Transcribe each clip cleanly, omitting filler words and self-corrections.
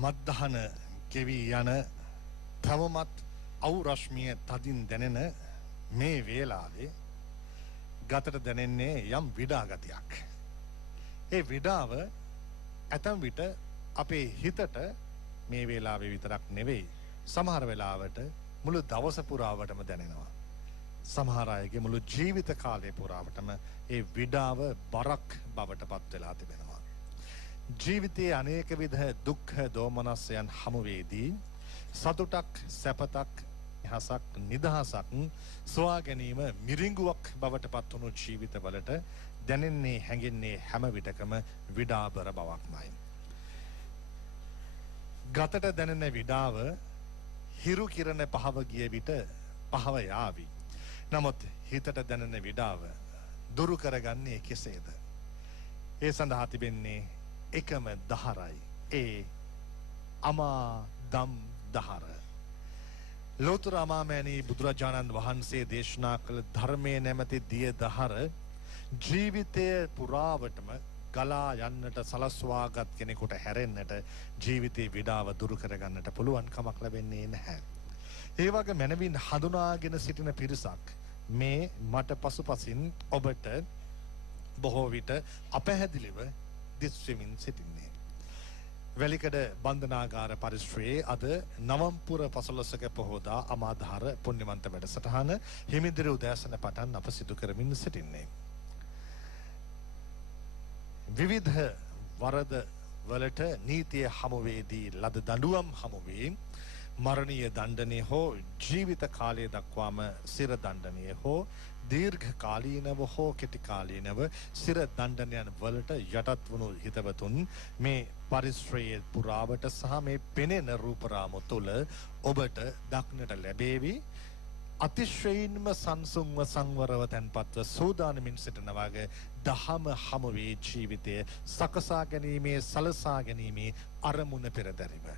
මද්දහන කෙවි යන තවමත් අවු රශ්මිය තදින් දැනෙන මේ වේලාවේ ගතට දැනෙන්නේ යම් විඩා ගතියක්. ඒ විඩාව ඇතම් විට අපේ හිතට මේ වේලාවේ විතරක් නෙවෙයි සමහර වෙලාවට මුළු දවස පුරාවටම දැනෙනවා. සමහර අයගේ මුළු ජීවිත කාලය පුරාවටම ඒ විඩාව බරක් බවට පත් වෙලා තිබෙනවා. ජීවිතයේ අනේක විධ දුක්ඛ දෝමනස්යන් හමුවේදී සතුටක් සැපතක් හසක් නිදහසක් සොයා ගැනීම මිරිඟුවක් බවට පත් වුණු ජීවිතවලට දැනෙන්නේ හැඟෙන්නේ හැම විටකම විඩාබර බවක්මයි. ගතට දැනෙන විඩාව හිරු කිරණ පහව ගිය විට පහව යාවි. නමුත් හිතට දැනෙන විඩාව දුරු කරගන්නේ කෙසේද? ඒ සඳහා තිබෙන්නේ එකම දහරයි. ඒ අමා දම් දහර. ලෝතර අමාමෑණී බුදුරජාණන් වහන්සේ දේශනා කළ ධර්මයේ නැමැති දිය දහර ජීවිතය පුරාවටම ගලා යන්නට සලස්වාගත් කෙනෙකුට හැරෙන්නට ජීවිතේ විඩාව දුරු කරගන්නට පුළුවන් කමක් ලැබෙන්නේ නැහැ. ඒ වගේ මනවින් හඳුනාගෙන සිටින පිරිසක් මේ මට පසුපසින් ඔබට බොහෝ විට අපැහැදිලිව දිස්වෙමින් සිටින්නේ. වැලිකඩ බන්ධනාගාර පරිශ්‍රයේ අද නවම්පුර පසළොස්වක පොහෝදා අමාධාර පුණ්‍යවන්ත වැඩසටහන හිමිදිරි උදෑසන පටන් අප සිදු කරමින් සිටින්නේ. විවිධ වරද වලට නීතිය හමුවේදී ලද දඬුවම් හමුවේ මරණීය දණ්ඩනය හෝ ජීවිත කාලය දක්වාම සිර දණ්ඩනය හෝ දීර්ඝ කාලීනව හෝ කෙටි කාලීනව සිර දණ්ඩනයන් වලට යටත් වුණු හිතවතුන් මේ පරිශ්‍රයේ පුරාවට සහ මේ පෙනෙන රූපරාමු තුළ ඔබට දක්නට ලැබේවි. අතිශයින්ම සංසුන්ව සංවරව තැන්පත්ව සූදානමින් සිටින වගේ දහම හමුවේ ජීවිතය සකසා ගැනීමේ සලසා ගැනීමේ අරමුණ පෙරදැරිව.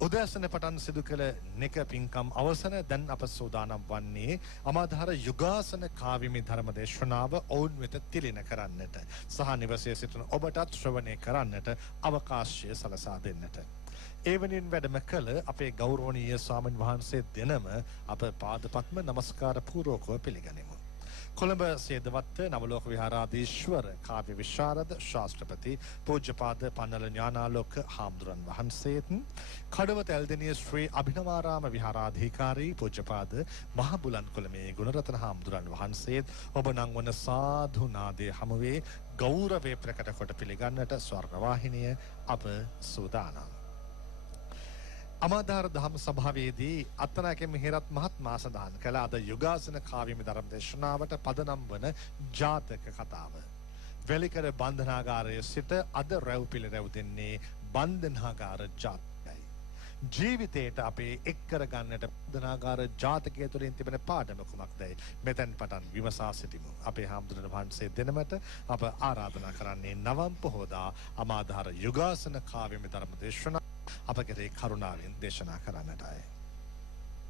උදෑසන පටන් සිදු කළ නෙක පින්කම් අවසන දැන් අප සූදානම් වන්නේ අමාධාර යුගාසන කාව්‍යමය ධර්ම දේශනාව ඔවුන් වෙත තිලින කරන්නට සහ නිවසේ සිටින ඔබටත් ශ්‍රවණය කරන්නට අවකාශය සලසා දෙන්නට. එවැනින් වැඩම කළ අපේ ගෞරවනීය ස්වාමීන් වහන්සේ දෙනම අප පාදපත්ම නමස්කාර පූර්වකව පිළිගනිමු. කොළඹ සේදවත්ත නවලෝක විහාරාධීශ්වර කාව්‍ය විශාරද ශාස්ත්‍රපති පූජ්‍යපාද පන්නල ඥානාලෝක හාමුදුරන් වහන්සේත් කඩවත ඇල්දෙනිය ශ්‍රී අභිනවාරාම විහාරාධිකාරී පූජ්‍යපාද මහබුලන්කොළමේ ගුණරතන හාමුදුරන් වහන්සේත් ඔබ නංවන සාධු නාදයේ හමුවේ ගෞරවය ප්‍රකට කොට පිළිගන්නට ස්වර්ණවාහිනිය අප සූදානම්. අමාධාර දහම් සභාවේදී අත්තනායක මිහිරත් මහත්මයා සඳහන් කළ අද යුගාසන කාව්‍යමය ධර්ම දේශනාවට පදනම් වන ජාතක කතාව. වැලිකඩ බන්ධනාගාරයේ සිට අද රැව් පිළිරැව් දෙන්නේ බන්ධනාගාර ජාතකයි. ජීවිතයට අපේ එක් කරගන්නට බන්ධනාගාර ජාතකය තුළින් තිබෙන පාඩම කුමක්දයි මෙතෙන් පටන් විමසා සිටිමු. අපේ හාමුදුරන් වහන්සේ දෙනමට අප ආරාධනා කරන්නේ නවම් පොහෝදා අමාධාර යුගාසන කාව්‍යමය ධර්ම දේශනාව අප කෙරේ කරුණාවෙන් දේශනා කරන්නටයි.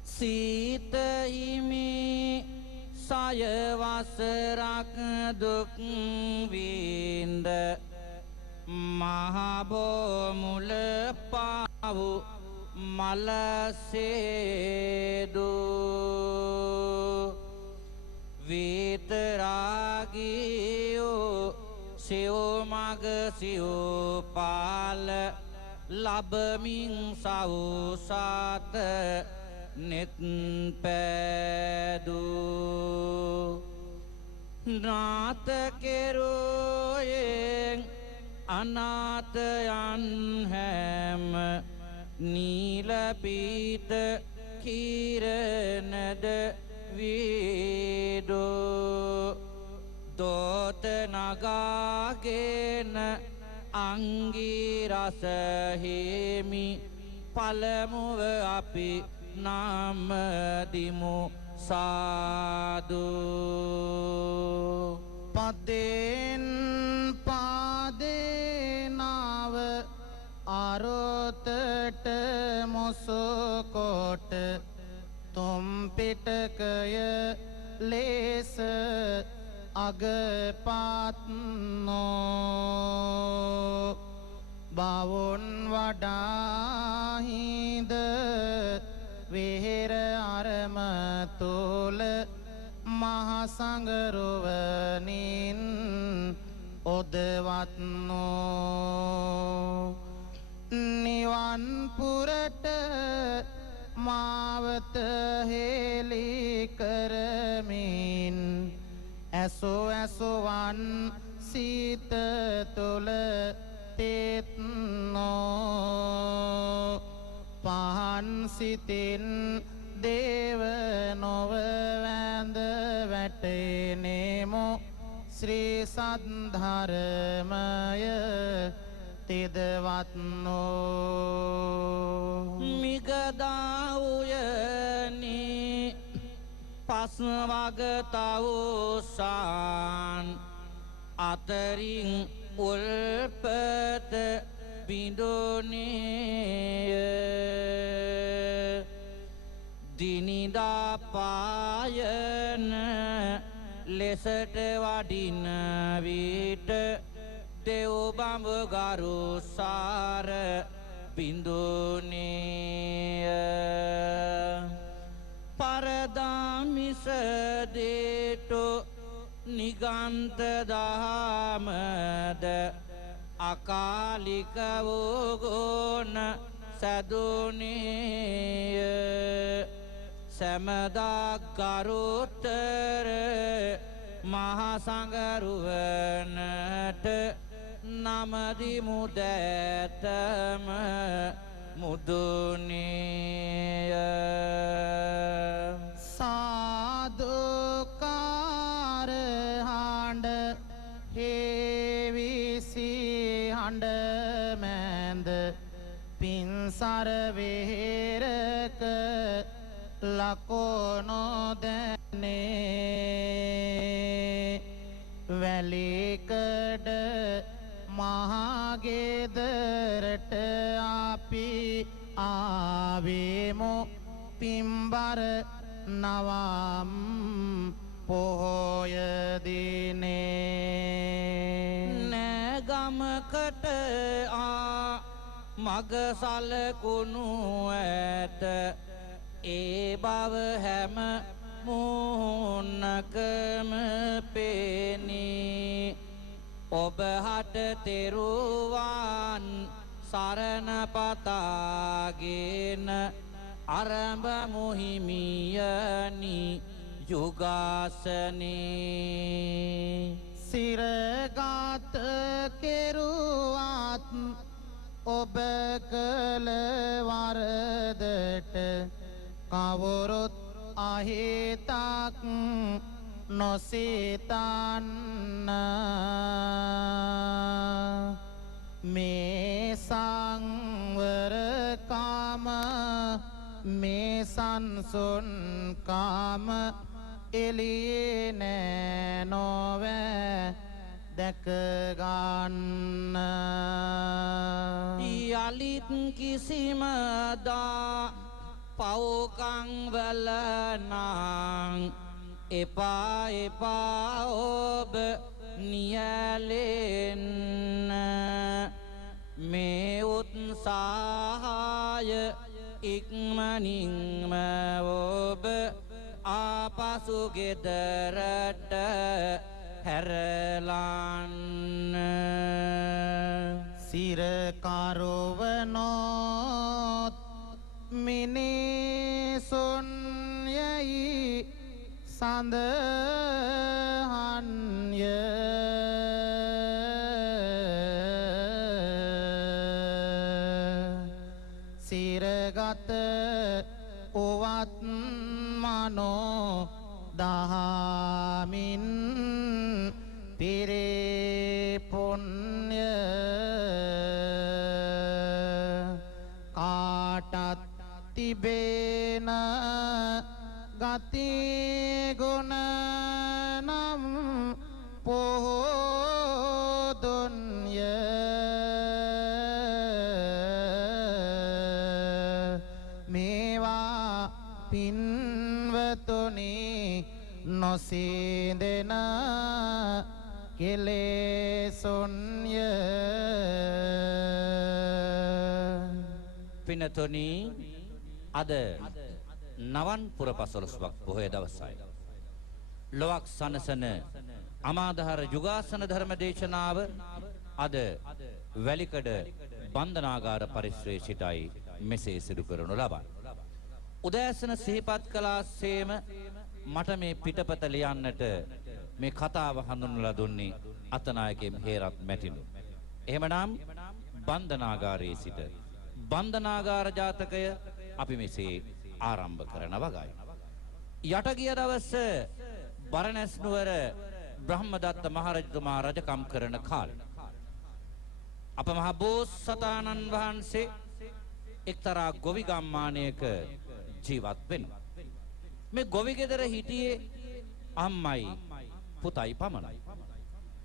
සීත හිමි සය වසරක් දුක් විඳ මහබෝ මුල පාවු මලසේදු විතරාගියෝ සියෝ මග සියෝ පාල ලබමින් සවුසාත නෙත් පැදු නාත කෙරෝයෙන් අනාතයන් හැම නීලපීත කිරණද වීඩෝ දෝත නගාගෙන අංගිරස හිමි පළමුව අපි නාමදිමු සාදු පදෙන් පාදේනාව අරොතට මොසකොට තුම් පිටකය ලේස අගපත්නෝ බවුන් වඩාහිද වෙහෙර අරම තුල මහසඟරුවනින් ඔදවත්නෝ නිවන් පුරට මාවත හේලි කරමින් ඇසෝ ඇසුවන් සීත තුල තෙත්නෝ පහන් සිතින් දේව නොව වැඳ වැටෙනෙමු ශ්‍රී සද්ධර්මය තිදවත්නෝ මිගදා උයනි පස්වගතවුසාන් අතරින් උල්පත බිඳුනේය දිනිදා පායන ලෙසට වඩින විට දෙව් බඹ ගරුසාර බිඳුනේය පරදාමිස දේටු නිගන්ත දහමද අකාලික වූ ගුණ සැදුනේය සැමදා ගරුතර මහසඟරුවනට නමදිමු දැතම මුදුනේය සාදුකාර හඬ හේවිසි හඬ මැද පින්සර වෙහෙරක ලකෝනෝ දැනේ වැලිකඩ මහගෙදරට අපි ආවෙමු පිම්බර නවම් පොහොය දිනේ නැගමකට මග සලකුණු ඇත ඒ බව හැම මුහුණකම පෙනී ඔබ හට තෙරුවන් සරණ පතාගෙන අරඹ මුහිමියනි යුගාසනේ සිරගත කෙරුවත් ඔබ කළ වරදට කවුරුත් අහිතක් නොසිතන්න මේ සංවරකාම මේ සංසුන්කාම එළියේ නෑ නොවෑ දැකගන්න යලිත් කිසිමදා පවුකං වලනං එපා එපා ඔබ නියැලෙන්න මේ උත්සාහය ඉක්මනින්ම ඔබ ආපසු ගෙදරට හැරලන්න සිරකරුවනොත් මිනිසුන් යයි සඳහන්ය සිරගත උවත් මනෝ දහමින් පිරේපුන්්‍ය කාටත් තිබේන ගතිගුණ නම් පොහොදුන්ය මේවා පින්වතුනි නොසිඳෙන කෙලෙසුන්ය පිනතුනි අද නවන් පුර පසළොස්වක් පොහොය දවසයි. ලොවක් සනසන අමාදහර යුගාසන ධර්ම දේශනාව අද වැලිකඩ බන්ධනාගාර පරිශ්‍රයේ සිටයි මෙසේ සිදු කරනු ලබන්නේ. උදෑසන සිහිපත් කළාසේම මට මේ පිටපත ලියන්නට මේ කතාව හඳුන්වලා දුන්නේ අතනායකෙම් හේරත් මැටිලු. එහෙමනම් බන්ධනාගාරයේ සිට බන්ධනාගාර ජාතකය අපි මෙසේ ආරම්භ කරන වගයි. යට ගිය දවස බරණැස් නුවර බ්‍රහ්මදත්ත මහරජතුමා රජකම් කරන කාලේ අප මහ බෝසතාණන් වහන්සේ එක්තරා ගොවි ගම්මානයක ජීවත් වෙනවා. මේ ගොවි ගෙදර හිටියේ අම්මයි පුතයි පමණයි.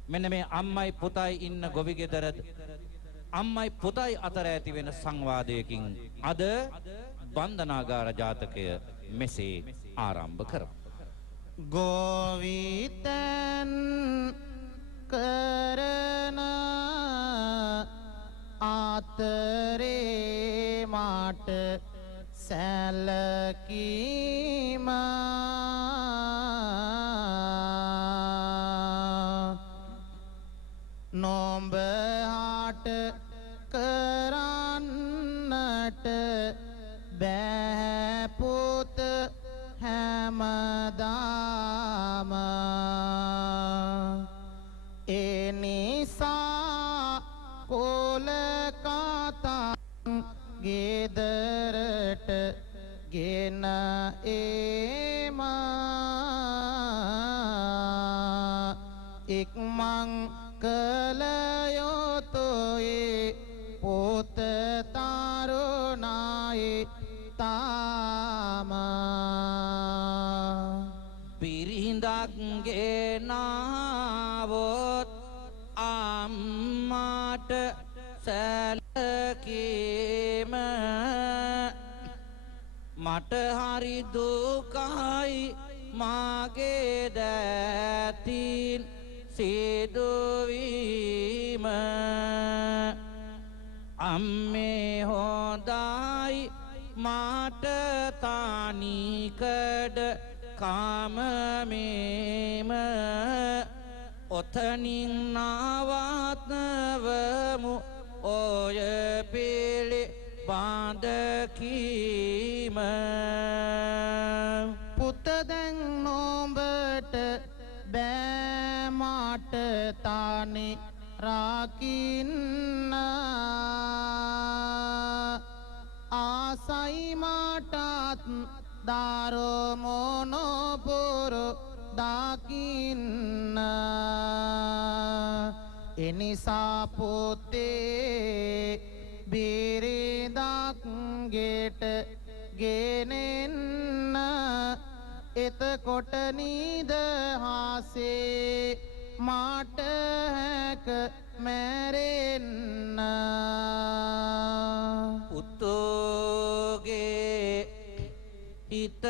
මෙන්න මේ අම්මයි පුතයි ඉන්න ගොවි ගෙදර අම්මයි පුතයි අතර ඇති වෙන සංවාදයකින් අද බන්ධනාගාර ජාතකය මෙසේ ආරම්භ කරමු. ගෝවිතන් කරන ආතරේ මාට සැලකීම නොඹහාට කරන්නට බෑපුත හැමදාම එනිසා කොලකතන් ගෙදරට ගෙන ඒම ඉක්මං කළ යුතුයේ පොත තරුණයි තාම පිරිඳක් ගෙනාවොත් අම්මාට සැලකීම මට හරි දුකයි මාගේ දෑතින් සිදුවීම අම්මේ හොඳයි මාට තනිකඩ කාමමේම ඔතනින් නවත්වමු ඔය පිළි බාඳකීම පුත දැන් නොඹට බෑ මාට තානි රකින්න ආසයි මාටත් දාරෝ මොනපුරු දකින්න එනිසා පුතේ බිරිඳක් ගෙට ගෙනෙන්න එතකොට නිදහසේ මාට හැක මැරෙන්න පුතෝගේ හිතද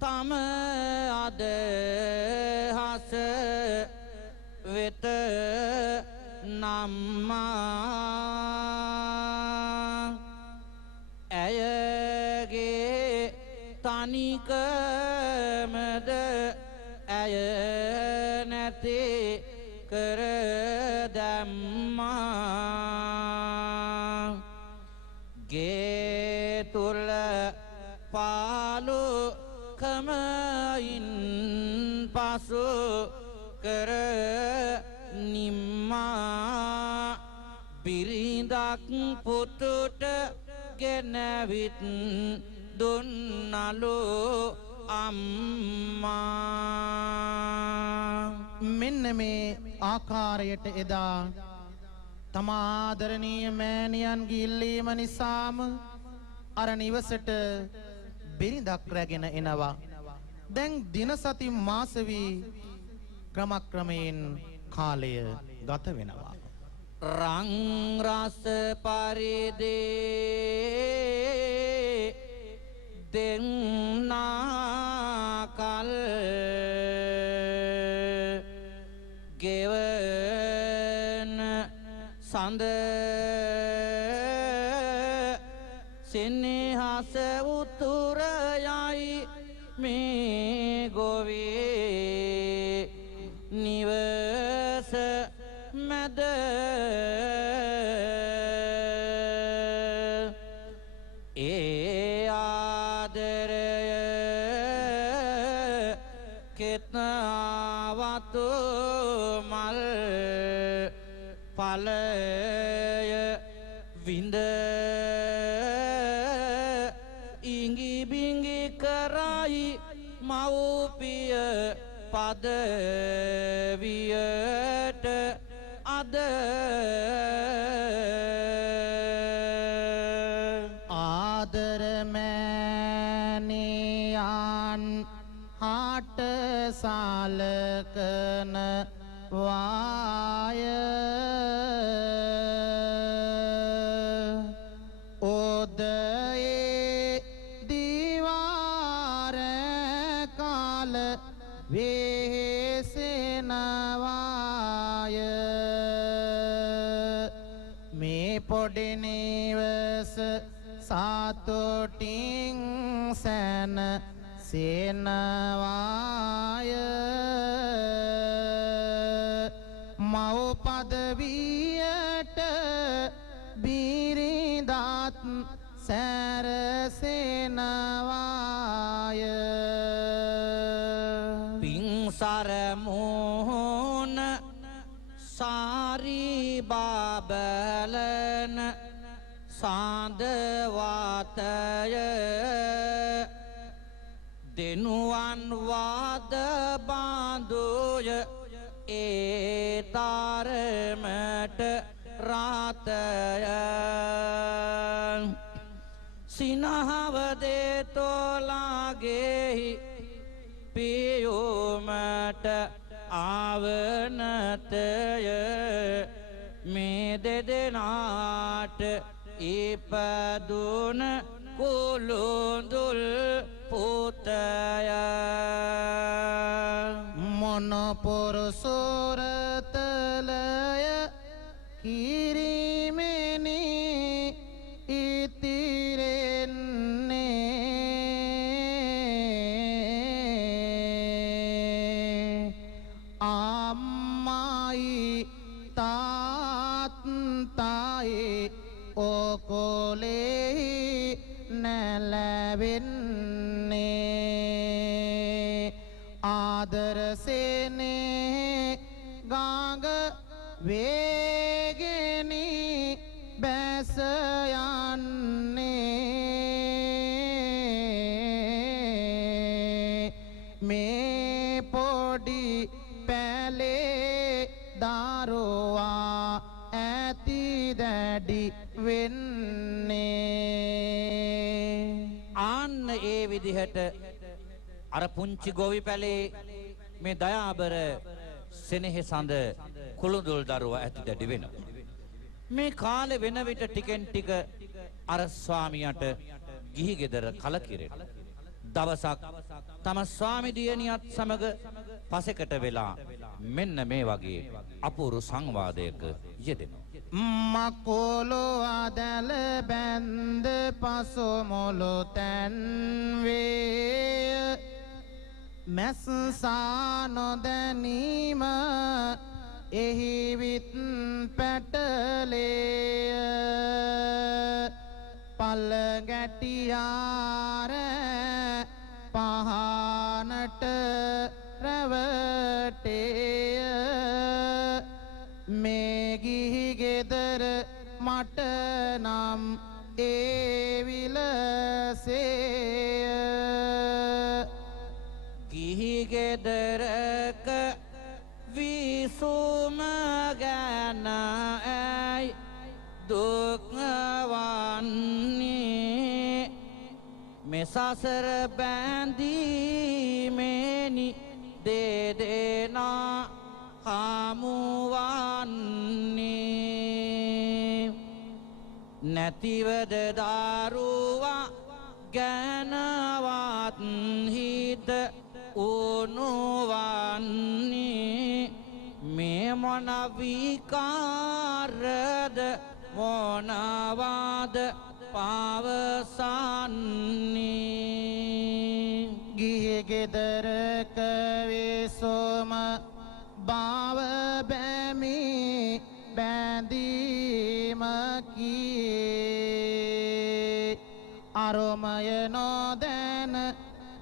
තම අදහස වෙත නම්මා ඇයගේ තනිකමද ඇය නැති කර දැම්මා ගේ තුල පාලු කමයින් පසු කර නිම්මා බිරිඳක් පුතුට ගෙනවිත් දුන්නලු අම්මා මෙන්න මේ ආකාරයට එදා තම ආදරණීය මෑණියන්ගේ ඉල්ලීම නිසාම අර නිවසට බිරිඳක් රැගෙන එනවා. දැන් දින සති මාස වී ක්‍රමක්‍රමයෙන් කාලය ගත වෙනවා. රං රස පරිදේ දෙන්නා කල් ගෙවන සඳ සෙනෙහස උතුරයයි මේ ගොවේ නිවස මැද ඒ ආදරය කෙත්නාවතු මල් පලය විඳ ඉඟි බිඟි කරයි මව්පිය පදවියට අද ආදරමෑණියන් හාට සලකන වාය උදයේ දිවාර කාල වෙහෙසෙනවාය මේ පොඩි නිවස සතුටින් සැන සෙනවාය මව් පදවියට බිරිඳත් සැරසෙනවාය පිංසර මොහොන සාරි බබලන සාඳවාතය දෙනුවන් වාද බාඳුය ඒ තරමට රාතය සිනහවදේ තෝලාගෙහි පියුමට ආවනතය මේ දෙදෙනාට ඉපදුන කුළුඳුල් පුතය මොනපොරසොරතලය කිරිමෙනි ඉතිරෙන්නේ අම්මයි තාත්තයි ඔකොලෙහි නැලවෙන්නේ ආදරසෙනේ ගාඟ වේගෙනි බැස යන්නේ මේ පොඩි පැලේ දරුවා ඇති දැඩි වෙන්නේ ආන්න ඒ විදිහට අර පුංචි ගොවි පැලේ මේ දයාබර සෙනෙහසඳ කුළුඳුල් දරුවා ඇති දැඩි වෙනවා. මේ කාලේ වෙන විට ටිකෙන් ටික අර ස්වාමියාට ගිහි ගෙදර කලකිරෙනවා. දවසක් තම ස්වාමි දියණියත් සමග පසෙකට වෙලා මෙන්න මේ වගේ අපූර්ව සංවාදයක යෙදෙනවා. මකොලො අදල බැන්ද පසොමොලො තැන්වේ මැස්සා නොදැනීම එහිවිත් පැටලේ පල්ල ගැටියාර පහනට රැවටේ මේ ගිහි ගෙදර මට නම් ඒ විලසේ ගිහි ගෙදරක විසුම ගැන ඇයි දුක් වන්නේ මෙසසර බැඳීමේනි දෙදෙනා හමුවන්නේ නැතිවද දරුවා ගැනවත් හිත උනුවන්නේ මේ මොන විකාරද මොනවාද පවසන්නේ ගිහි ගෙදරක විසුම බාව බැමි බැඳීම කී අරොමය නොදැන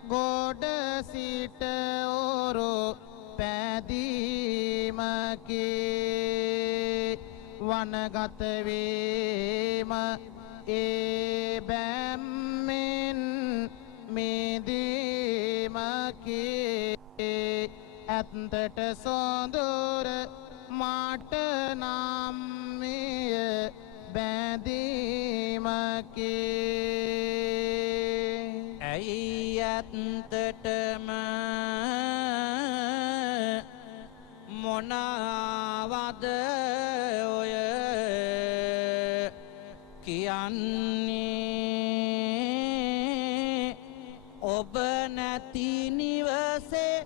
ගොඩ සිට ඕරු පැදීම කී වනගත වීම ඒ බැම්මෙන් මිදීම කී ඇත්තට සොඳුර මාට නම් මිය බැඳීම කී ඇයි ඇත්තටම මොනවද ඔය කියන්නේ ඔබ නැති නිවසේ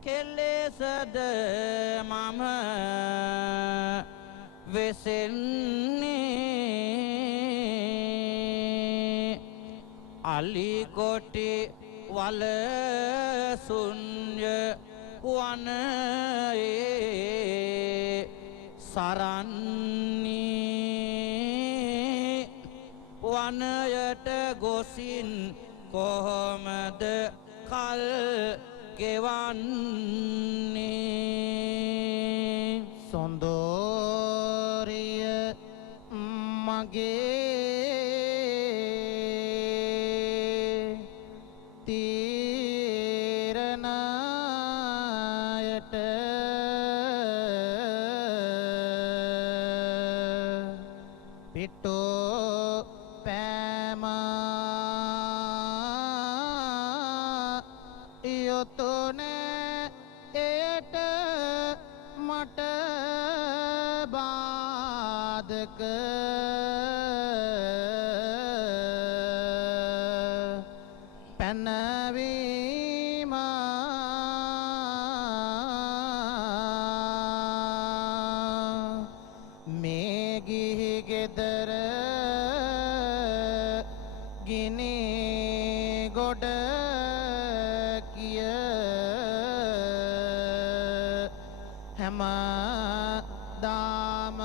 කෙලෙසද මම වෙසෙන්නේ අලිකොටි වලසුන්ය වනයේ සරන්නේ වනයට ගොසින් කොහොමද කල් ගෙවන්නේ සොඳෝරිය මගේ තීරණයට පිටෝ පෑම යොතුනේ එයට මට බාධක පැනවීම මේ ගිහි ගෙදර ගිනි ගොඩ කිය හැම දාම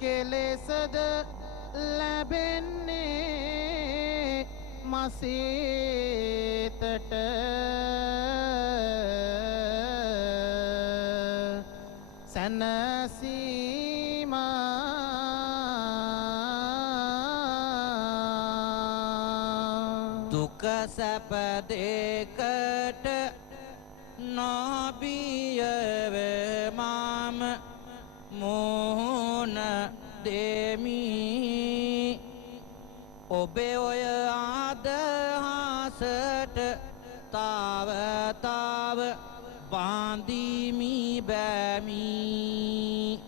කෙලෙසද ලැබෙන්නේ මසීතට සැනසීම දුක සැප දෙකට නොබියව මම මුහුණ දෙමි ඔබේ ඔය අදහසට තව බාඳිමි බැමි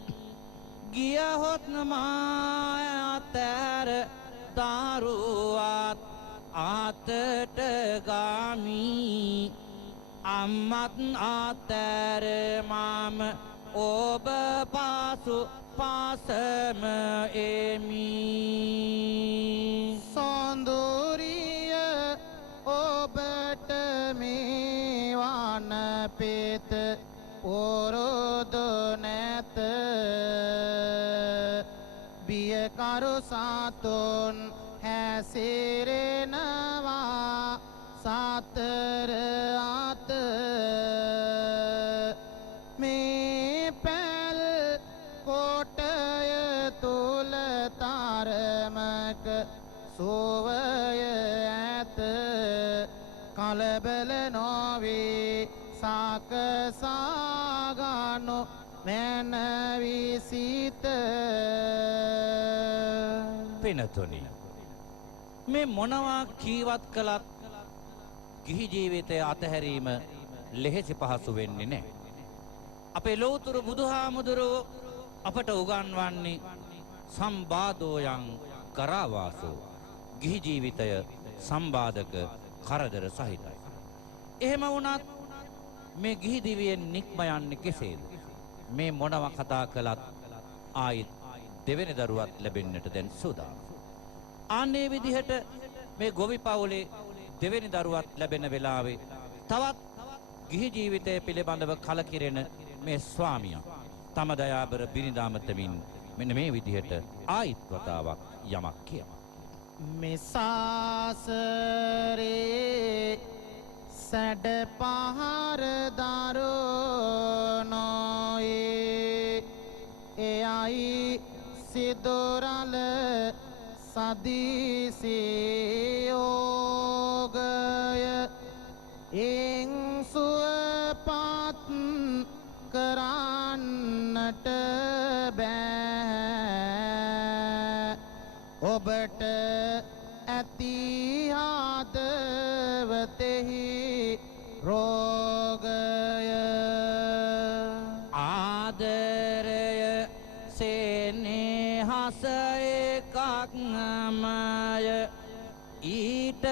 ගියහොත් මාතර දරුවත් අතට ගමි අම්මත් අතර මම ඔබ පසු පසම එමි සොඳුරිය ඔබට මේවන පෙත පොරොදු නැත බියකරු සතුන් හැසිරෙනවා සතර අත මේ පැල් කොටය තුල තරමක සුවය ඇත කලබල නොවේ සාකසාගනු මැනවි සිත පිනතුනි මේ මොනවා කීවත් කළත් ගිහි ජීවිතය අතහැරීම ලෙහෙසි පහසු වෙන්නේ නැහැ. අපේ ලෝතුරු බුදුහාමුදුරුවෝ අපට උගන්වන්නේ සම්බාධෝයන් කරාවාසෝ ගිහි ජීවිතය සම්බාධක කරදර සහිතයි. එහෙම වුණත් මේ ගිහි දිවියෙන් නික්ම යන්නේ කෙසේද? මේ මොනවා කතා කළත් ආයිත් දෙවෙනි දරුවත් ලැබෙන්නට දැන් සූදානම්. ආන්නේ විදිහට මේ ගොවි පවුලේ දෙවෙනි දරුවත් ලැබෙන වෙලාවේ තවත් ගිහි ජීවිතය පිළිබඳව කලකිරෙන මේ ස්වාමියා තම දයාබර බිරිඳාමතමින් මෙන්න මේ විදිහට ආයිත් වතාවක් යමක් කියනවා. මිසාසරේ සැඩ පහර දරුණෝයේ එයයි සිදුරල සදිසියෝගය එං සුවපත් කරන්නට බෑ ඔබට ඇති හදවතෙහි රෝගය ආදරය සෙනෙහස එකක්මය ඊට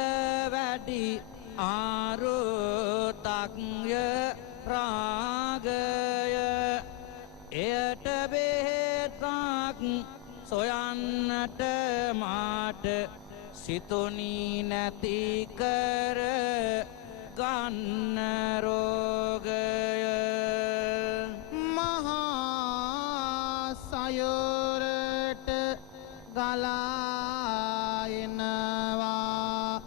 වැඩි ආරුතක්ය රාගය එයට බෙහෙතක් සොයන්නට මාට සිතුනී නැති කර ගන්න රෝගය මහා සයුරට ගලා එනවා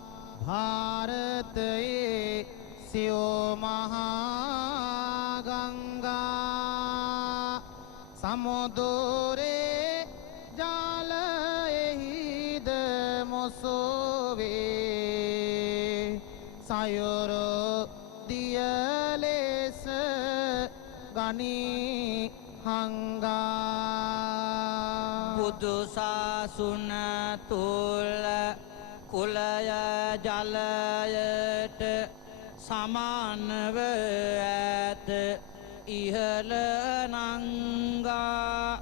භාරතයේ සියෝ මහා ගංගා සමුදුරේ ජලයෙහිද මොසොවේ සයුරු දිය ලෙස ගනී හංගා බුදු සාසුන තුල කුලය ජලයට සමානව ඇත ඉහළ නංගා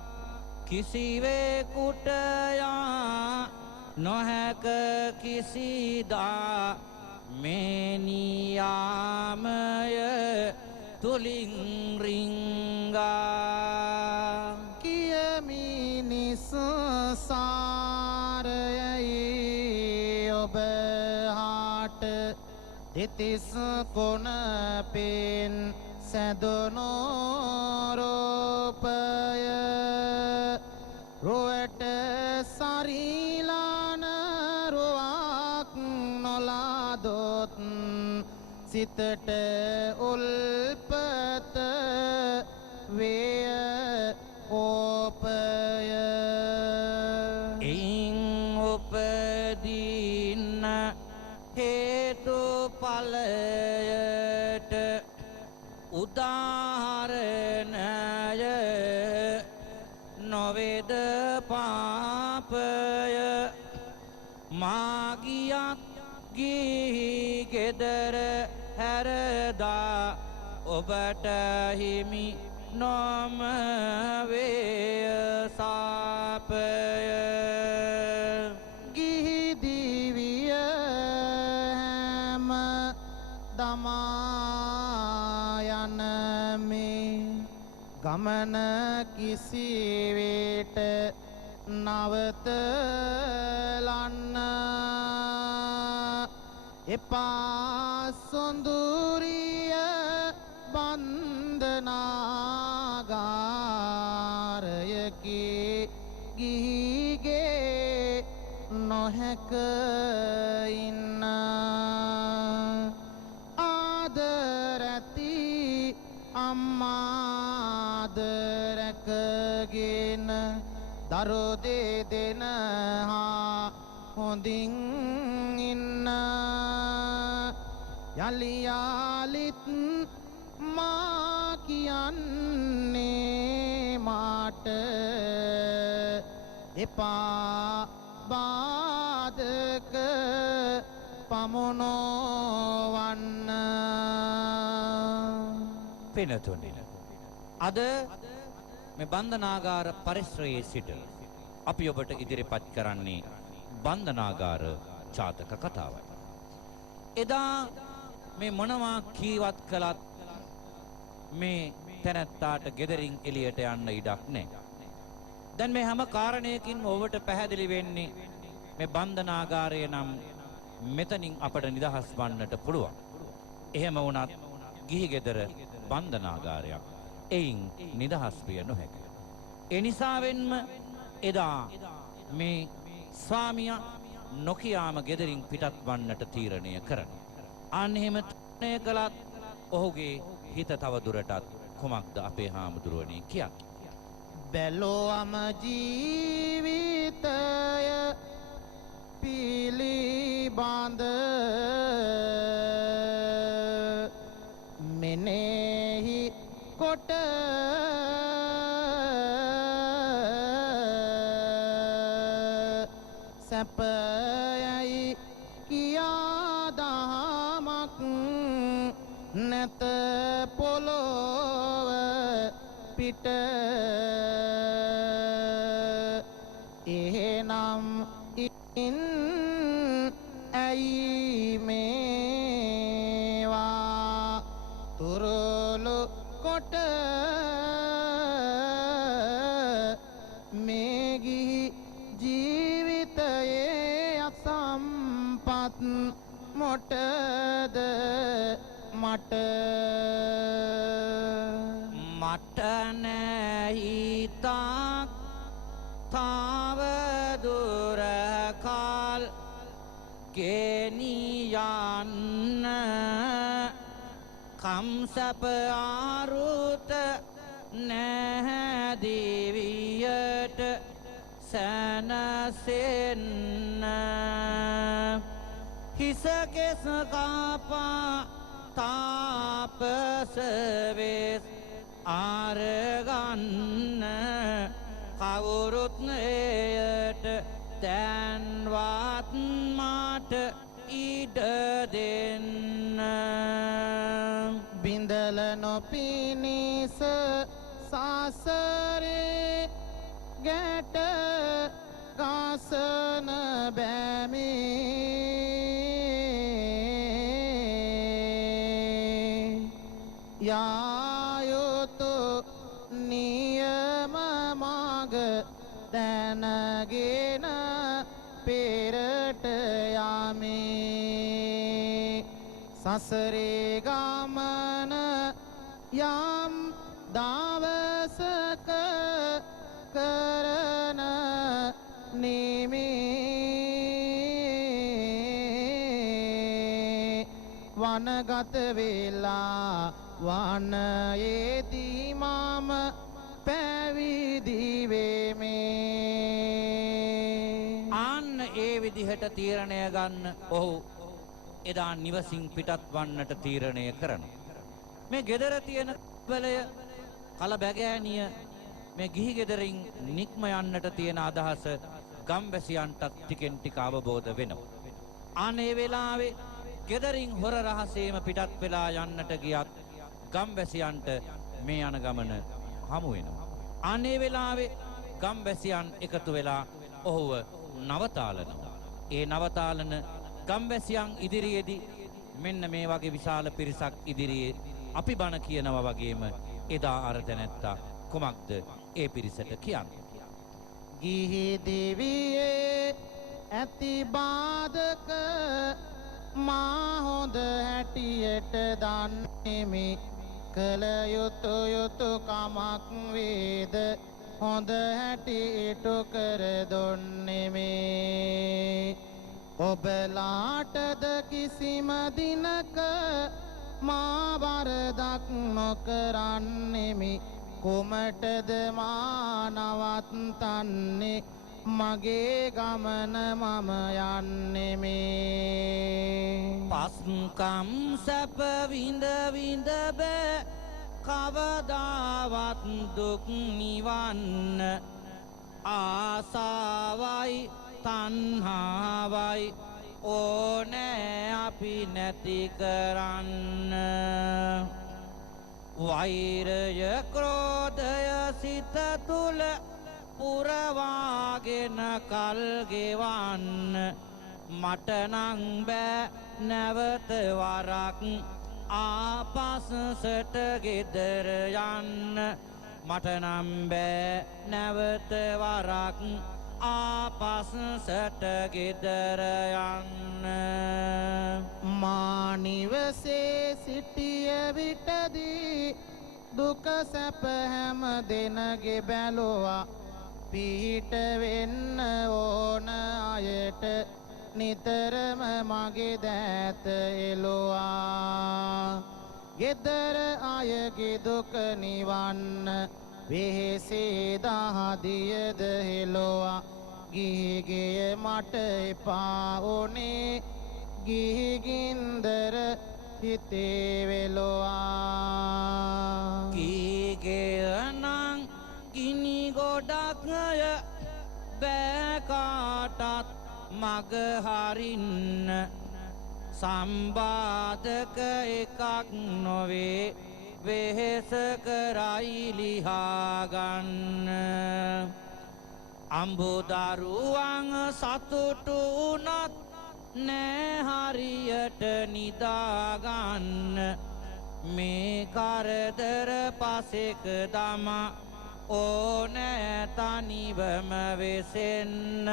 කිසිවෙකුට යා නොහැක කිසිදා මේ නියාමය තුලින් රිංගා කියමිනිස් සාරයයි ඔබ හාට දෙතිස් කොන පෙන් සැදුණු රූපය රුවට සරිලාන රුවක් නොලාදොත් සිතට උල්පත වේය ඕපය එයින් උපදින්න හේතුඵලයට උදාහරණය නොවේද පාපය මාගියක් ගිහි ගෙදර හැරදා ඔබට හිමි නොම වේය සාපය ගිහි දිවිය හැම දමා යන මේ ගමන කිසිවිට නවතලන්න එපා සොඳුරිය බන්ධනාගාරයකි ගිහිගේ නොහැක ඉන්න ආදරැති අම්මාදරැකගෙන දරු දෙදෙනා හොඳින් ඉන්න යලි යාලිත් මා කියන්නේ මාට එපා බාධක පමුණවන්න පිනතුනි අද මේ බන්ධනාගාර පරිශ්‍රයේ සිට අපි ඔබට ඉදිරිපත් කරන්නේ බන්ධනාගාර ජාතක කතාවයි. එදා මේ මොනවා කීවත් කළත් මේ තැනැත්තාට ගෙදරින් එළියට යන්න ඉඩක් නැහැ. දැන් මේ හැම කාරණයකින් ඔබට පැහැදිලි වෙන්නේ මේ බන්ධනාගාරය නම් මෙතනින් අපට නිදහස් වන්නට පුළුවන්. එහෙම වුණත් ගිහි ගෙදර බන්ධනාගාරයක්. එයින් නිදහස් විය නොහැකිය. ඒ නිසාවෙන්ම එදා මේ ස්වාමියා නොකියාම ගෙදරින් පිටත් වන්නට තීරණය කරනවා. අන්න එහෙම තීරණය කළත් ඔහුගේ හිත තව දුරටත් කුමක්ද අපේ හාමුදුරුවනේ කියන්නේ? බැලුවම ජීවිතය පිළිබඳ මෙනෙහි කොට සැපයයි කියා දහමක් නැත පොළොව පිට එහෙනම් ඉන් ඇයි මේවා තුරුළු කොට මේ ගිහි ජීවිතයේ අසම්පත් මොටද මට නැහිතක් තාව දුර කාල් ගෙනියන්න කම්සප ආරුත නැහැදිවියට සැනසෙන්න හිසකෙස කාපා තාපස වෙස් ආරගන්න කවුරුත් එයට තැන්වත් මට ඉඩ දෙන්න බිඳල නොපිනිස සසරේ ගැට ගාසන බැමේ යායුතු නියම මග දැනගෙන පෙරට යමේ සසරේ ගමන යම් දවසක කරන නිමේ වනගත වෙලා වනයේදී මම පැවිදි වෙමේ අන්න ඒ විදිහට තීරණය ගන්න ඔහු එදා නිවසින් පිටත් වන්නට තීරණය කරනවා. මේ ගෙදර තියෙන බලය කලබගෑනිය මේ ගිහි ගෙදරින් නික්ම යන්නට තියෙන අදහස ගම්වැසියන්ටත් ටිකෙන් ටික අවබෝධ වෙනවා. අනේ වෙලාවේ ගෙදරින් හොර රහසේම පිටත් වෙලා යන්නට ගියත් ගම්වැසියන්ට මේ යන ගමන හමු වෙනවා. අනේ වෙලාවේ ගම්වැසියන් එකතු වෙලා ඔහුව නවතාලනවා. ඒ නවතාලන ගම්වැසියන් ඉදිරියේදී මෙන්න මේ වගේ විශාල පිරිසක් ඉදිරියේ අපි බණ කියනවා වගේම එදා අර දැනැත්තා කුමක්ද ඒ පිරිසට කියන්නේ? ගිහි දෙවියේ ඇති බාධක මා හොඳ හැටියට දන්නේමි කල යුතු යුතුකමක් වේද හොඳ හැටියට කර දුන්නේමි ඔබලාටද කිසිම දිනක මා වරදක් නොකරන්නෙමි කුමටද මා නවත්තන්නේ මගේ ගමන මම යන්නෙමි පස්කම් සැප විඳ විඳ බෑ කවදාවත් දුක් නිවන්න ආසාවයි තණ්හාවයි ඕනෑ අපි නැති කරන්න වෛරය ක්‍රෝධය සිත තුල පුරවාගෙන කල් ගෙවන්න මට නං බෑ නැවත වරක් ආපස්සට ගෙදර යන්න මට නම් බෑ නැවත වරක් ආපස්සට ගෙදර යන්න. මා නිවසේ සිටිය විටදී දුක සැප හැම දෙනගේ බැලුවා. පිහිට වෙන්න ඕන අයට නිතරම මගේ දෑත එළුවා. ගෙදර අයගේ දුක නිවන්න වෙහෙසේ දහදියද හෙළුවා. ගිහිගෙය මට එපා ඕනේ ගිහිගින්දර හිතේ වෙළුවා. කීගෙයනං ගිනි ගොඩක්ය බෑකාටත් මග හරින්න. සම්බාධක එකක් නොවේ වෙහෙස කරයි ලිහාගන්න. අම්බුදරුවන් සතුටු වුණත් නෑ හරියට නිදාගන්න. මේ කරදර පසෙක දමා ඕනෑ තනිවම වෙසෙන්න.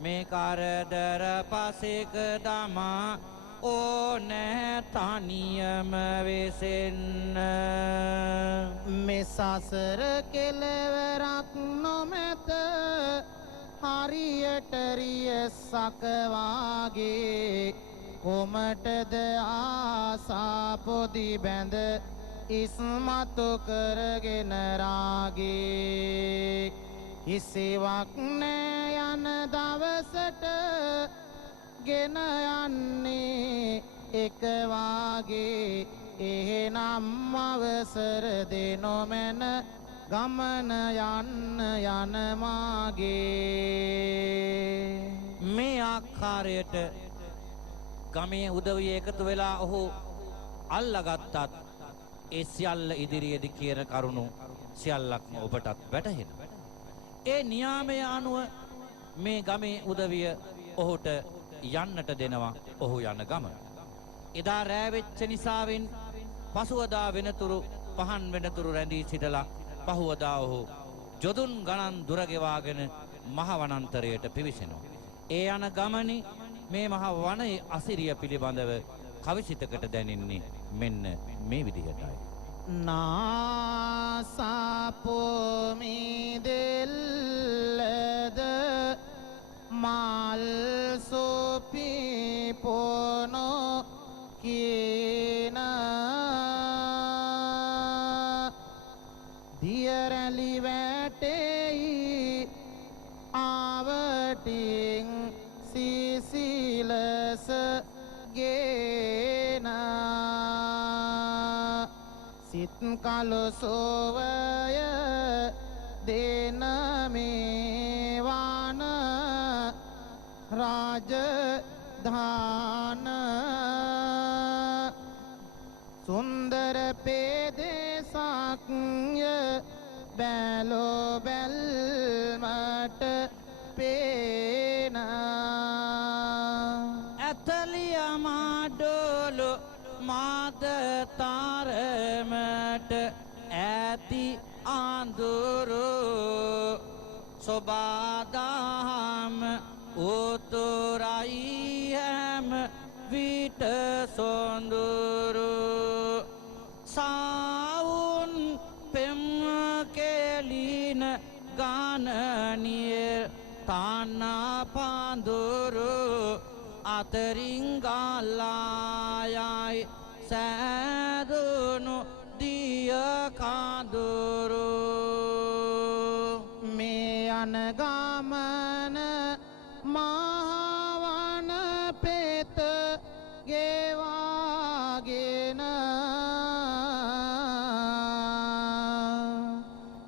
මේ කරදර පසෙක දමා ඕනෑ තනියම වෙසෙන්න. මේ සසර කෙලවරක් නොමැත හරියට රියසක වාගේ. කොමටද ආසා පොදි බැඳ ඉස්මතු කරගෙන රාගේ. කිසිවක් නෑ යන දවසට ගෙන යන්නේ එක වාගේ. එහෙනම් අවසර දෙනොමැන ගමන යන්න යන මාගේ. මේ ආකාරයට ගමේ උදවිය එකතු වෙලා ඔහු අල්ලගත්තත් ඒ සියල්ල ඉදිරියේදී කියන කරුණු සියල්ලක්ම ඔබටත් වැටහෙනවා. ඒ නියාමය අනුව මේ ගමේ උදවිය ඔහුට යන්නට දෙනවා ඔහු යන ගමන. එදා රෑ වෙච්ච නිසාවෙන් පසුවදා වෙනතුරු පහන් වෙනතුරු රැඳී සිටලා පහුවදා ඔහු ජොදුන් ගණන් දුර ගෙවාගෙන මහ වනාන්තරයට පිවිසෙනවා. ඒ යන ගමනේ මේ මහ වනයේ අසිරිය පිළිබඳව කවිසිතකට දැනෙන්නේ මෙන්න මේ විදිහටයි. නාසාපොමිදෙල්ලද මල් සොපිපොනෝ කියන දියරැලි වැටෙයි ආවටින් සිසිලස ගේන. සිත් කලසෝවය දෙන මේවාන රාජධාන. සුන්දර පේදේසක්ය බැලෝ බැල්මට පේන. ඇතලිය මාඩෝලු මාද තරමට ඇති අඳුරු සොබාදහම උතුරයි හැම විට සොඳුරු. සාවුන් පෙම් කෙලින ගානනිය තානා පඳුරු අතරින් ගාලායයි සෑදුණු දිය කඳුරු. මේ යන ගමන මහවන පෙත ගෙවාගෙන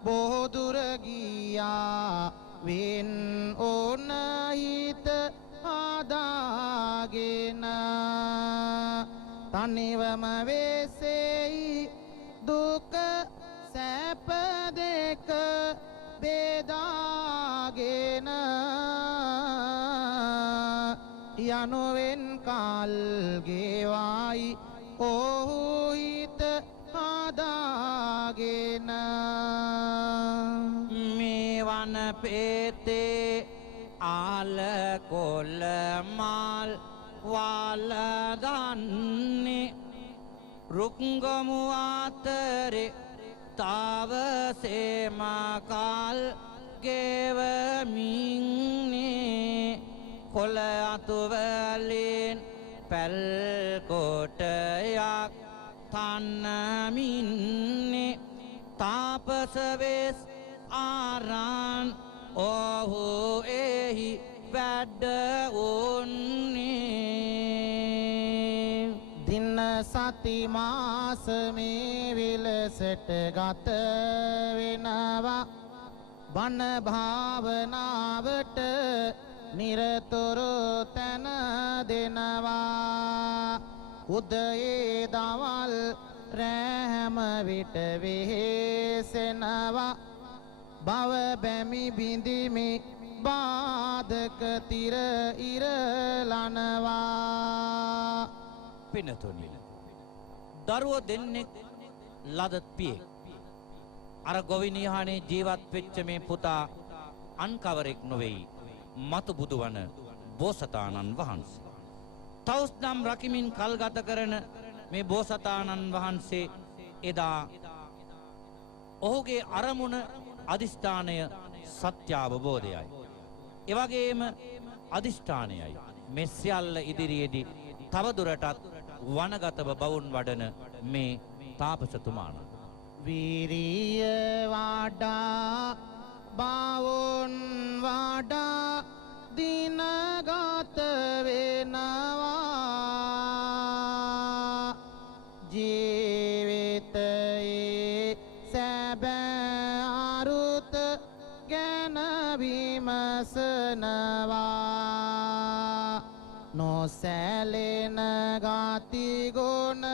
බොහෝ දුර ගියා වෙන් ඕන හිත හදාගෙන. තනිවම වෙසෙයි දුක සැප දෙක බෙදාගෙන. යනුවෙන් කල් ගෙවයි ඔහු හිත හදාගෙන. पेते आल कोल माल वाल दान्ने रुक्गमु आतरे ताव से माकाल ගෙවමින්නේ කොළ අතුවලින් පැල් කොටයක් තන්නමින්නේ තාපස වෙස් ආරාන් ඔහු එහි වැඩ උන්නේ දින සති මාස මේ විලසට ගත වෙනවා බණ භාවනාවට නිරතුරු තැන දෙනවා උදයේ දවල් රැහැම විට වෙහෙසෙනවා භව බැමි බිඳිමි බාධක තිර ඉරලනවා පිනතුනි දරුවෝ දෙන්නෙක් ලද පියෙක් අර ගොවිනිහානේ ජීවත් වෙච්ච මේ පුතා අන් කවරෙක් නොවේයි මතු බුදුවන බෝසතාණන් වහන්සේ. තවුස්නම් රකිමින් කල්ගත කරන මේ බෝසතාණන් වහන්සේ එදා ඔහුගේ අරමුණ අදිෂ්ඨානය සත්‍ය අවබෝධයයි. එවැගේම අදිෂ්ඨානයයි මේ සියල්ල ඉදිරියේදී තවදුරටත් වනගතව බවුන් වඩන මේ තාපසතුමාණන් විරිය වඩා බවුන් වඩා දිනගත වෙනවා ජීවිතයේ සැබෑ අරුත ගැන විමසනවා නොසැලෙන ගතිගුණ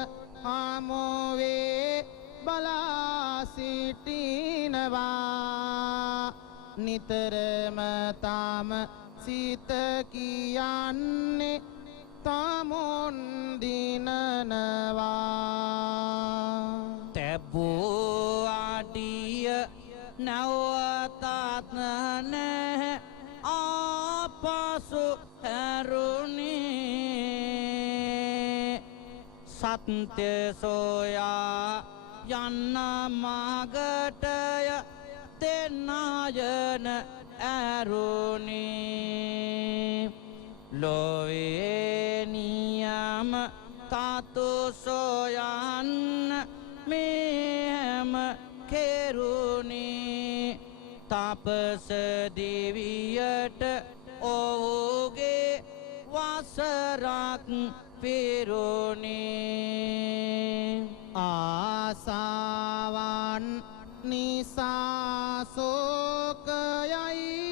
හමුවේ බලා සිටිනවා නිතරම තම සිත කියන්නේ තමුන් දිනනවා තැබූ අඩිය නැවතත් නැහැ ආපසු හැරුණේ සත්‍ය සොයා යන්න මගටය දෙන්නයන ඇරුණේ ලොවේ නියම තතු සොයන්න මෙහෙම කෙරුණේ තපස දෙවියට ඔහුගේ වසරක් පිරුණේ ආසාවන් නිසා සෝකයයි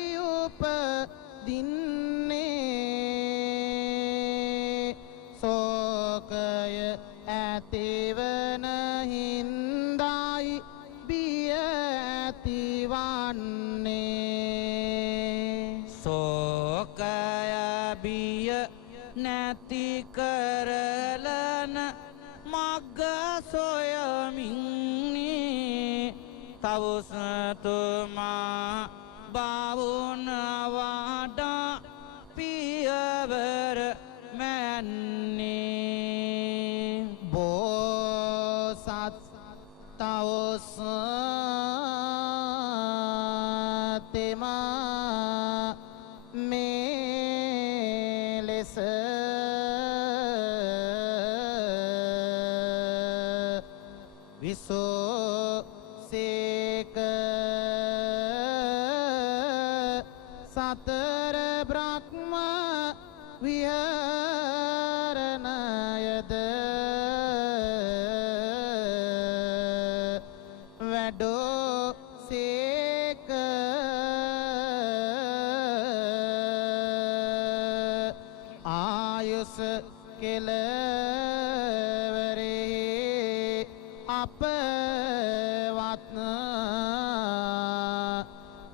උපදින්නේ සෝකය ඇතිවන හින්දායි බිය ඇතිවන්නේ සෝකය බිය නැති කරලන මග්ග සොයමින්නේ තවුස්තුමා බවුන වඩා පියවර මැන්නේ බෝසත් තවුස් තෙමා මේ ලෙස විසෝසේක සතර බ්‍රහ්ම විහරණයද වැඩෝ සේක ආයුෂ කෙලවරේ අපවත්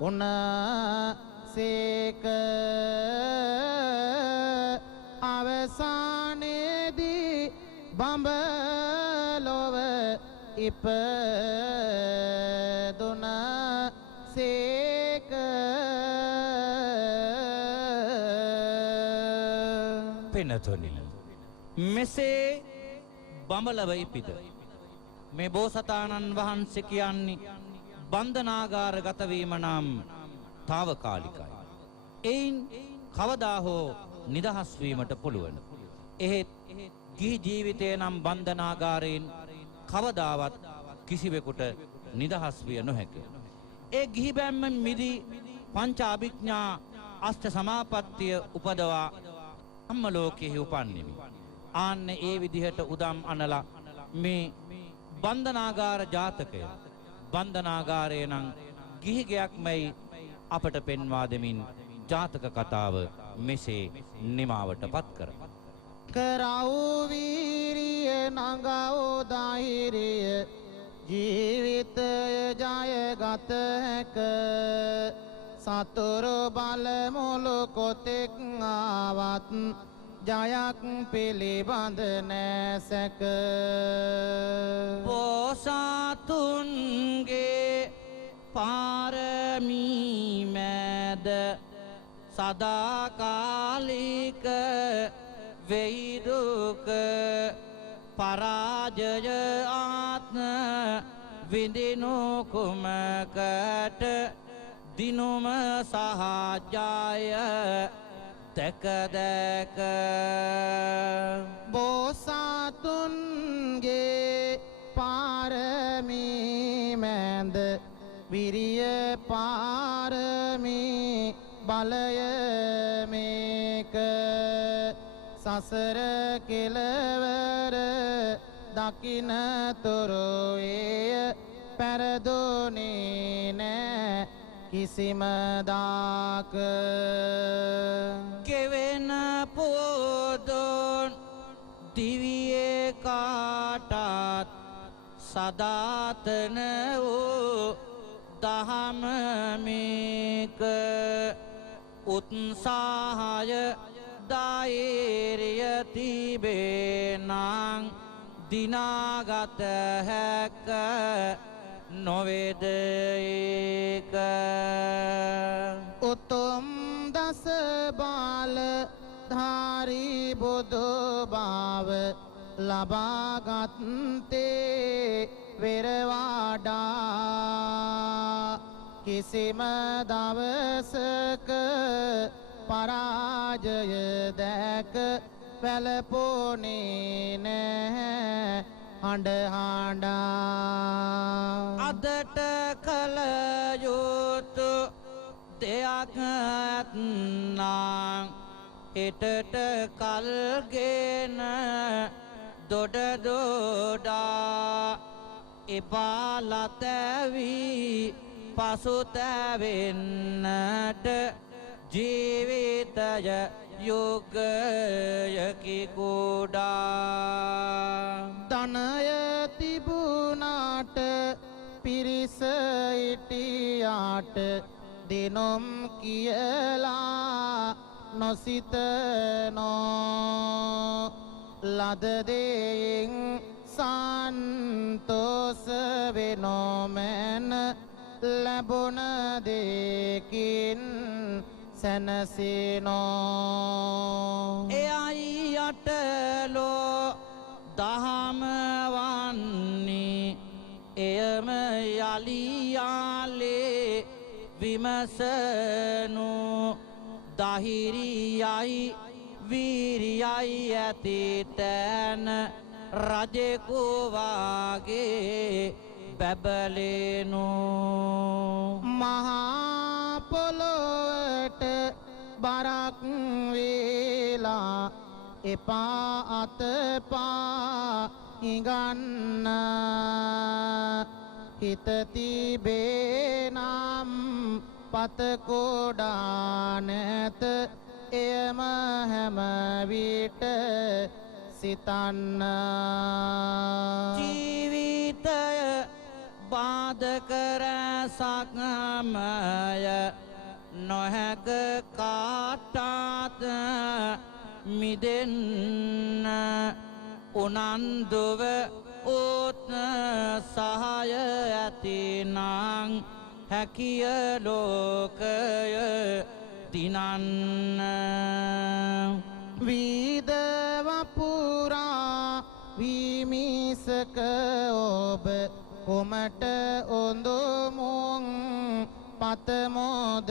උන සේක අවසානයේදී බඹලොව ඉපදුන සේක පිනතුනි මෙසේ බඹලව ඉපිද මේ බෝසතාණන් වහන්සේ කියන්නේ බන්ධනාගාරගත වීම නම් తాවකාලිකයි. එයින් කවදා හෝ නිදහස් වීමට පුළුවන්. එහෙත් ගිහි ජීවිතය නම් බන්ධනාගාරයෙන් කවදාවත් කිසිවෙකුට නිදහස් විය නොහැකිය. ඒ ගිහි බැම්ම මිදී පංච අභිඥා අෂ්ට සමාපත්තිය උපදවා අම්ම ලෝකෙහි උපන්නෙමි. ආන්න ඒ විදිහට උදම් අනලා මේ බන්ධනාගාර ජාතකය බන්ධනාගාරය නම් ගිහි ගයක්මයි අපට පෙන්වා දෙමින් ජාතක කතාව මෙසේ නිමාවට පත් කර. කරව් වීරිය නඟව් ධෛර්යය ජීවිතය ජයගත හැක සතුරු බල මුළු කොතෙක් ආවත් ජයක් පිළිබඳ නැසක බෝසතුන්ගේ පාරමී මැද සදාකාලික වෙයිදුක පරාජය ආත්ම විඳිනු කුමකට දිනුම සහජය දැක දැක බෝසතුන්ගේ පාරමී මැද විරිය පාරමී බලය මේක සසර කෙලවර දකින තුරුය පැරදුනේ නෑ කිසිම දාක කෙවෙන පොදොන් දිවියේ කාටත් සදාතන වූ දහම මේක උත්සාහය ධෛර්යය තිබේනං දිනාගත හැක නොවේද ඒක උතුම් දස බාල ධාරී බුදු බව ලබාගත්තේ වෙරවාඩා කිසිම දවසක පරාජය දැක වැළපුණේ නැහැ හඬ හඬා අදට කල යුතු දෙයක් ඇත්නම් හෙටට කල්ගෙන දොඩ දොඩා එපා ලතැවී පසුතැවෙන්නට ජීවිතය යුගයකි කුඩා ධනය තිබුණාට පිරිස ඉටියාට දිනුම් කියලා නොසිතනෝ ලද දෙයින් සන්තෝෂ වෙනොමැන ලැබුණ දෙකින් සැනසෙනෝ එයයි අටලෝ දහම වන්නේ එයම යලියාලේ විමසනු දහිරියයි වීරියයි ඇති තැන රජෙකු වාගේ බැබලෙනු මහා පොළොවට බරක් වේලා එපා අතපා හිඟන්න හිත තිබේනම් පත කොඩා නැත එයම හැම විට සිතන්න ජීවිතය බාධක රැසක්මය නොහැක කාටත් මිදෙන්න උනන්දුව උත්සාහය ඇතිනං හැකිය ලෝකය දිනන්න විද වීමිසක ඔබ කුමට උඳුමුන් පතමෝද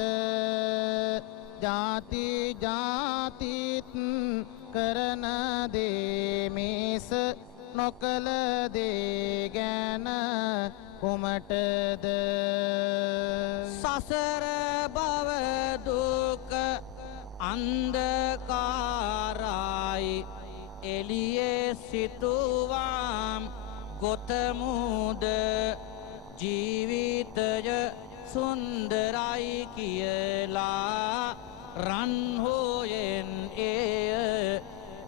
ජාති ජාතිත් කරන දේ මිස නොකල දේ ගැන කුමටද සසර භව දුක අන්ධකාරයි එළියේ සිටුවාම් ගොතමුද ජීවිතය සුන්දරයි කියලා රන් හොයෙන් එය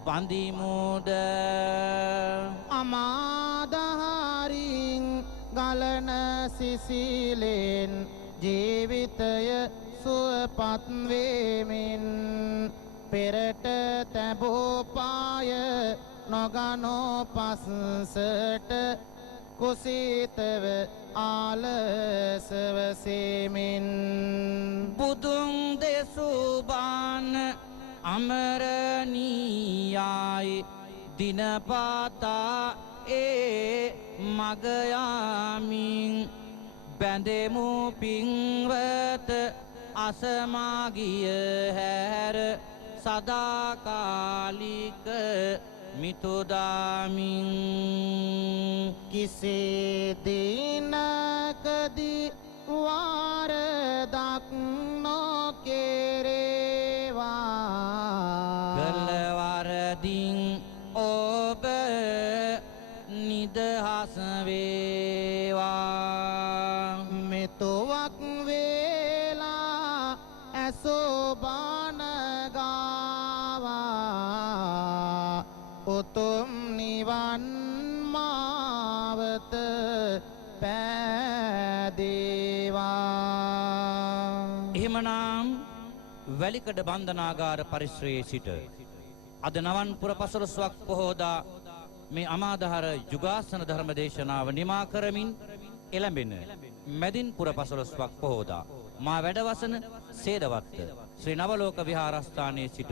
බඳිමුද අමාදහරින් ගලන සිසිලෙන් ජීවිතය සුවපත් වෙමින් පෙරට තැබූ පාය නොගනෝ පස්සට කුසිතව ආලසව සෙමින් බුදුන් දෙසුබාන අමරණීයයි දිනපතා ඒ මගයාමින් බැඳෙමු පින්වත අසමාගිය හැර සදාකාලික මිතුදාමින් කිසේ දිනකදී වාරදක් නොකෙරේවා කළවරදින් ඔබ නිදහස් වේවා මෙතුවක් වේලා ඇසෝබාන ගාවා උතුම් නිවන් මාවත පෑදේවා එහෙමනම් වැලිකඩ බන්ධනාගාර පරිශ්‍රයේ සිට අද නවන්පුර පසළොස්වක් පොහෝදා මේ අමාදහර යුගාසන ධර්ම දේශනාව නිමා කරමින් එළඹෙන මැදින්පුර පසළොස්වක් පොහෝදා මා වැඩවසන සේදවත්ත ශ්‍රී නවලෝක විහාරස්ථානයේ සිට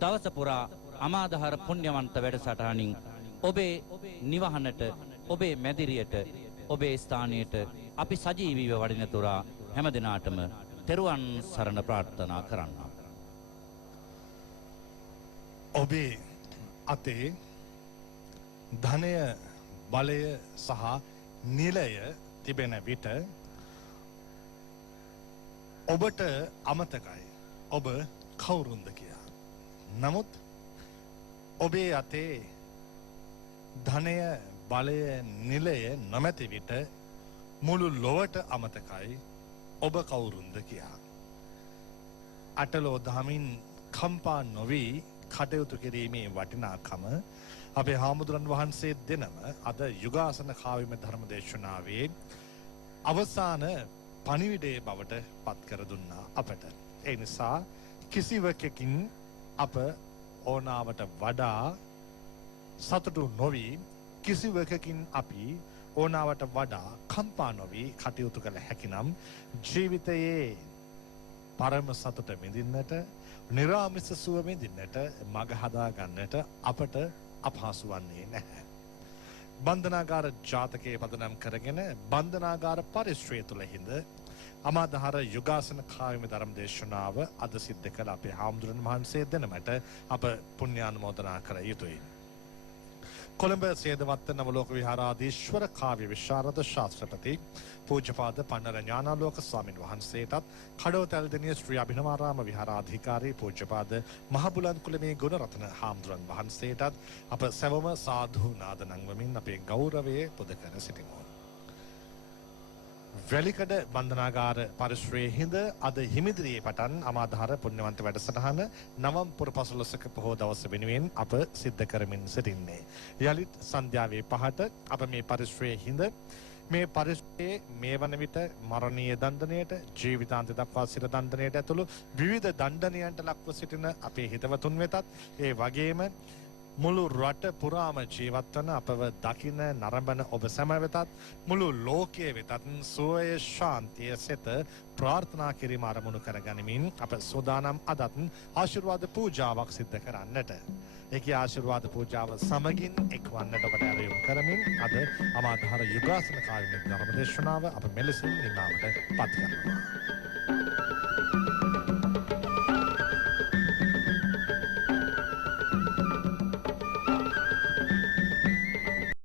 දවස පුරා අමාදහර පුණ්‍යවන්ත වැඩසටහනින් ඔබේ නිවහනට ඔබේ මැදිරියට ඔබේ ස්ථානයට අපි සජීවීව වඩින තුරා හැම දිනාටම තෙරුවන් සරණ ප්‍රාර්ථනා කරන්නම්. ඔබේ අතේ ධනය බලය සහ නිලය තිබෙන විට ඔබට අමතකයි ඔබ කවුරුන්ද කියලා. නමුත් ඔබේ අතේ ධනය බලය නිලය නොමැති විට මුළු ලොවට අමතකයි ඔබ කවුරුන්ද කියලා. අටලෝ දහමින් කම්පා නොවී කටයුතු කිරීමේ වටිනාකම අපේ හාමුදුරන් වහන්සේ දෙනම අද යුගාසන කාව්‍යම ධර්ම දේශනාවේ අවසාන පණිවිඩයේ බවට පත් කර දුන්නා අපට. ඒ නිසා කිසිවකකින් අප ඕනාවට වඩා සතුටු නොවී කිසිවකකින් අපි ඕනාවට වඩා කම්පා නොවී කටයුතු කළ හැකිනම් ජීවිතයේ පරම සතුට විඳින්නට නිරාමිස සුව විඳින්නට මඟ හදා ගන්නට අපට අපහසු වන්නේ නැහැ. බන්ධනාගාර ජාතකයේ පදනම් කරගෙන බන්ධනාගාර පරිශ්‍රය තුළ හිඳ අමාදහර යුගාසන කාව්‍යම ධර්ම දේශනාව අද සිද්ධ කළ අපේ හාමුදුරන් වහන්සේ දෙනමට අප පුණ්‍යානුමෝදනා කර යුතුයි. කොළඹ සේදවත්ත නවලෝක විහාරාධීශ්වර කාව්‍ය විශාරද ශාස්ත්‍රපති පූජ්‍යපාද පන්නර ඥානාලෝක ස්වාමින් වහන්සේටත් කඩෝතැල්දෙණිය ශ්‍රී අභිනවාරාම විහාරාධිකාරී පූජ්‍යපාද මහබුලන් කුලමේ ගුණරත්න හාමුදුරන් වහන්සේටත් අප සැවම සාධු නාද නංවමින් අපේ ගෞරවය පුද කර සිටිමු. වැලිකඩ බන්ධනාගාර පරිශ්‍රයේ හිඳ අද හිමිදිරියේ පටන් අමාදහර පුණ්‍යවන්ත වැඩසටහන නවම්පුර පසළොස්වක පොහෝ දවස වෙනුවෙන් අප සිද්ධ කරමින් සිටින්නේ. යලිත් සන්ධ්‍යාවේ 5ට අප මේ පරිශ්‍රයේ හිඳ මේ පරිශ්‍රයේ මේ වන විට මරණීය දණ්ඩනයට ජීවිතාන්ත දක්වා සිර දණ්ඩනයට ඇතුළු විවිධ දණ්ඩනයන්ට ලක්ව සිටින අපේ හිතවතුන් වෙතත් ඒ වගේම මුළු රට පුරාම ජීවත් වන අපව දකින නරඹන ඔබ සැම වෙතත් මුළු ලෝකයේ වෙතත් සුවය ශාන්තිය සිත ප්‍රාර්ථනා කිරීම අරමුණු කර ගනිමින් අප සෝදානම් අදත් ආශිර්වාද පූජාවක් සිද්ධ කරන්නට. ඒකේ ආශිර්වාද පූජාව සමගින් එක්වන්නට ඔබට ඇරයුම් කරමින් අද අමාධාර යුගාසන කාලීන ධර්ම දේශනාව අප මෙලෙසින් නිමාවට පත් කරනවා.